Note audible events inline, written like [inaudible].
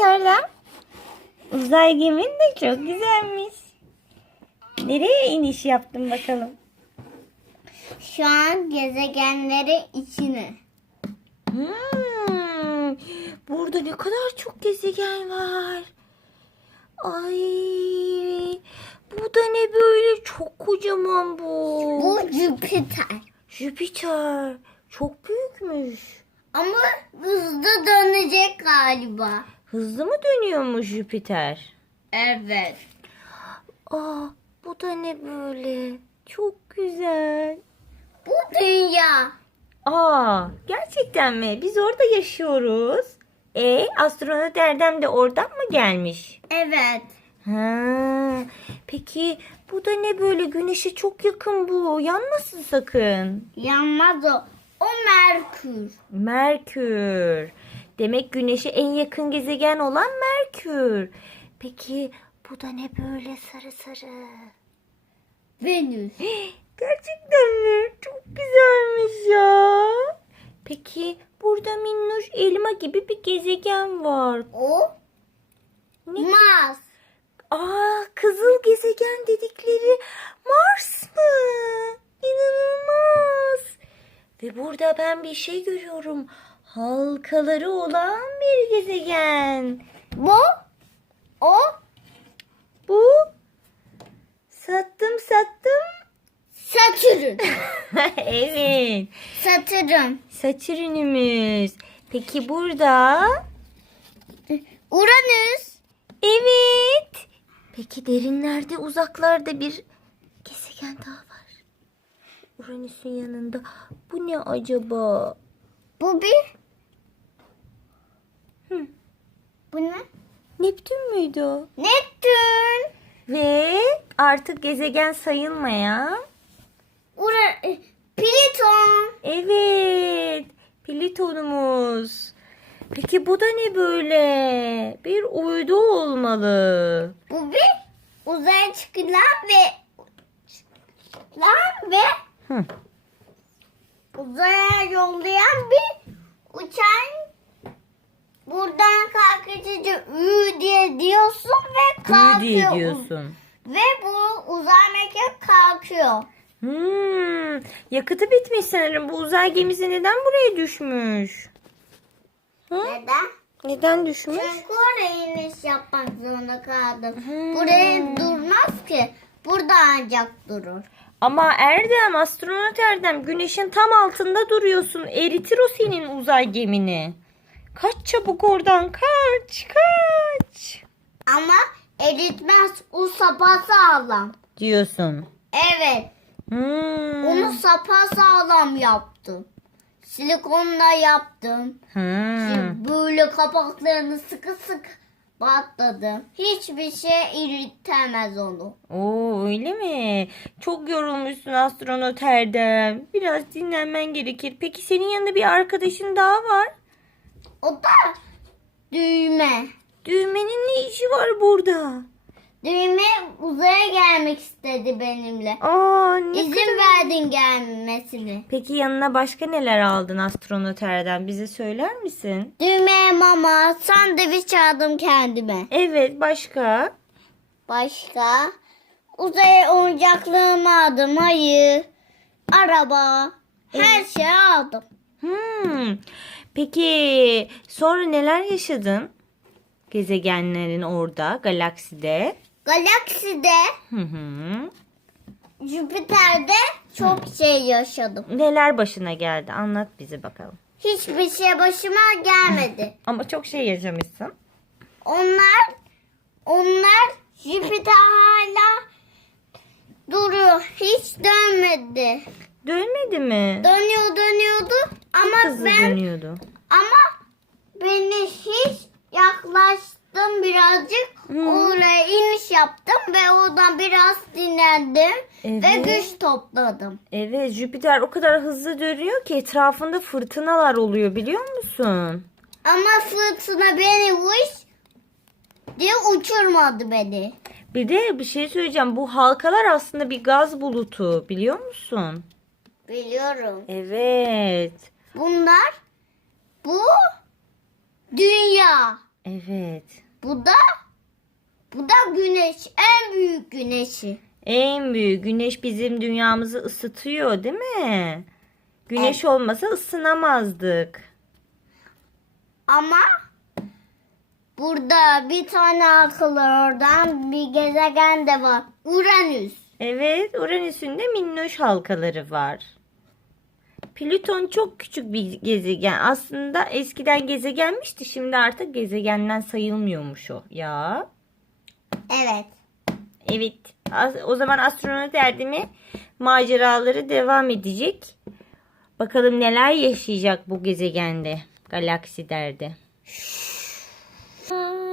astronotlarla. Uzay gemin de çok güzelmiş. Nereye iniş yaptın bakalım? Şu an gezegenleri içine. Hmm, burada ne kadar çok gezegen var. Ay, bu da ne böyle çok kocaman bu. Bu Jüpiter. Jüpiter. Çok büyükmüş. Ama hızlı dönecek galiba. Hızlı mı dönüyormuş Jüpiter? Evet. Aa, bu da ne böyle? Çok güzel. Bu dünya. Aa, gerçekten mi? Biz orada yaşıyoruz. E, astronot Erdem de oradan mı gelmiş? Evet. Ha, peki bu da ne böyle? Güneşe çok yakın bu. Yanmasın sakın. Yanmaz o. O Merkür. Merkür. Demek güneşe en yakın gezegen olan Merkür. Peki bu da ne böyle sarı sarı? Venüs. [gasps] Gerçekten mi? Çok güzelmiş ya. Peki burada minnoş elma gibi bir gezegen var. O Ne? Mars. Aa, kızıl gezegen dedikleri Mars mı? İnanılmaz. Ve burada ben bir şey görüyorum. Halkaları olan bir gezegen. Bu o Bu sattım sattım. Satürn. [laughs] evet. Satürn. Satürn'ümüz. Peki burada? Uranüs. Evet. Peki derinlerde uzaklarda bir gezegen daha var. Uranüs'ün yanında. Bu ne acaba? Bu bir. Hı. Bu ne? Neptün müydü o? Neptün. Ve artık gezegen sayılmayan. Ura e, Plüton. Evet. Plüton'umuz. Peki bu da ne böyle? Bir uydu olmalı. Bu bir uzaya çıkılan ve çıkılan ve Hı. uzaya yollayan bir uçan buradan kalkıcı ü diye diyorsun ve kalkıyor. diye diyorsun. Ve bu uzay mekiği kalkıyor. Hmm, yakıtı bitmiş sanırım. Bu uzay gemisi neden buraya düşmüş? Hı? Neden? Neden düşmüş? Çünkü oraya iniş yapmak zorunda kaldım. Hmm. Buraya durmaz ki. Burada ancak durur. Ama Erdem, astronot Erdem güneşin tam altında duruyorsun. Eritir o senin uzay gemini. Kaç çabuk oradan kaç kaç Ama eritmez. O sapasağlam. diyorsun. Evet. Hmm. Onu sapasağlam yaptım. Silikonla yaptım. Hmm. Şimdi böyle kapaklarını sıkı sık batladım. Hiçbir şey eritemez onu. Oo öyle mi? Çok yorulmuşsun astronot Erdem. Biraz dinlenmen gerekir. Peki senin yanında bir arkadaşın daha var. O da düğme. Düğmenin ne işi var burada? Düğme uzaya gelmek istedi benimle. Aa ne İzin kadar- verdin gelmesini. Peki yanına başka neler aldın astronot Erdem? Bize söyler misin? Düğmeye mama, sandviç aldım kendime. Evet başka? Başka? Uzaya oyuncaklarımı aldım. Hayır. Araba. Her şeyi aldım. Hmm. Peki sonra neler yaşadın? Gezegenlerin orada, galakside. Galakside, Hı hı. Jüpiter'de çok şey yaşadım. Neler başına geldi? Anlat bize bakalım. Hiçbir şey başıma gelmedi. Ama çok şey yaşamışsın. Onlar, onlar Jüpiter hala duruyor. Hiç dönmedi. Dönmedi mi? Dönüyor dönüyordu ama Hızlı ben dönüyordu. ama beni hiç yaklaştım birazcık. Hı. Oraya iniş yaptım ve oradan biraz dinlendim ve Evet. güç topladım. Evet Jüpiter o kadar hızlı dönüyor ki etrafında fırtınalar oluyor biliyor musun? Ama fırtına beni vuş diye uçurmadı beni. Bir de bir şey söyleyeceğim. Bu halkalar aslında bir gaz bulutu biliyor musun? Biliyorum. Evet. Bunlar bu dünya. Evet. Bu da bu da güneş. En büyük güneşi. En büyük güneş bizim dünyamızı ısıtıyor değil mi? Güneş olmasa ısınamazdık. Ama burada bir tane akıllı oradan bir gezegen de var. Uranüs. Evet, Uranüs'ün de minnoş halkaları var. Plüton çok küçük bir gezegen. Aslında eskiden gezegenmişti. Şimdi artık gezegenden sayılmıyormuş o. Ya. Evet. Evet. O zaman astronot Erdem'i maceraları devam edecek. Bakalım neler yaşayacak bu gezegende. Galaksilerde. Bye bye.